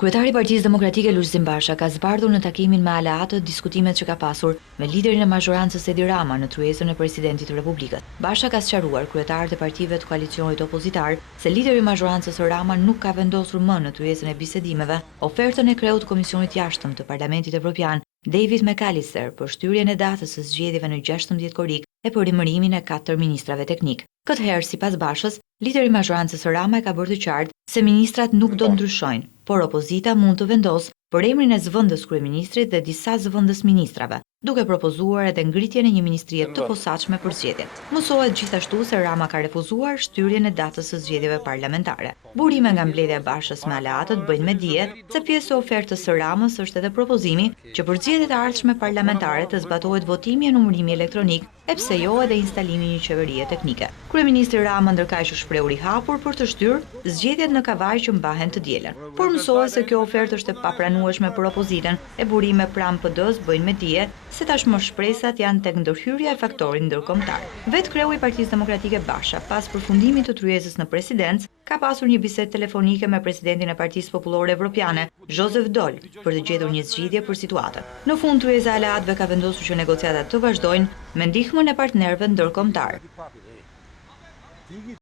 Kryetari i Partisë Demokratike Lulzim Basha ka zbardhur në takimin me aleatët diskutimet që ka pasur me liderin e mazhorancës Edi Rama në tryezën e presidentit të Republikës. Basha ka sqaruar kryetarët e partive të koalicionit opozitar se lideri i mazhorancës Rama nuk ka vendosur më në tryezën e bisedimeve ofertën e kreut Komisionit Jashtëm të Parlamentit Evropian David McAllister për shtyrjen e datës së zgjedhjeve në 16 korrik e për rimërimin e 4 ministrave teknik. Këtë herë, sipas Bashës, lideri i mazhorancës Rama e ka bërë të qartë se ministrat nuk do ndryshojnë, por opozita mund të vendosë për emrin e zëvendës kryeministrit dhe disa zëvendës ministrave, duke propozuar edhe ngritjen e një ministrie të posaçme për zgjedhjet. Mësohet gjithashtu se Rama ka refuzuar shtyrjen e datës së zgjedhjeve parlamentare. Burime nga mbledhja e Bashës me aleatët bëjnë me dije se pjesë e ofertës së Ramës është edhe propozimi që për zgjedhjet e ardhshme parlamentare të zbatohet votimi e numërimi elektronik, e pse jo edhe instalimi i një qeverie teknike. Kryeministri Rama ndërkaq u shprehur i hapur për të shtyrë zgjedhjet në kavaj që mbahen të dielën. Por mësohet se kjo ofertë është e papranueshme për opozitën, e burime pranë PD-s bëjnë me dije se tashmë shpresat janë tek ndërhyrja e faktorit ndërkombëtar. Vetë kreu i Partisë Demokratike Basha, pas përfundimit të tryezës në presidencë, ka pasur një bisedë telefonike me presidentin e Partisë Popullore Evropiane, Joseph Daul, për të gjetur një zgjidhje për situatën. Në fund, tryeza e aleatëve ka vendosur që negociatat të vazhdojnë me ndihmën e partnerëve ndërkombëtar.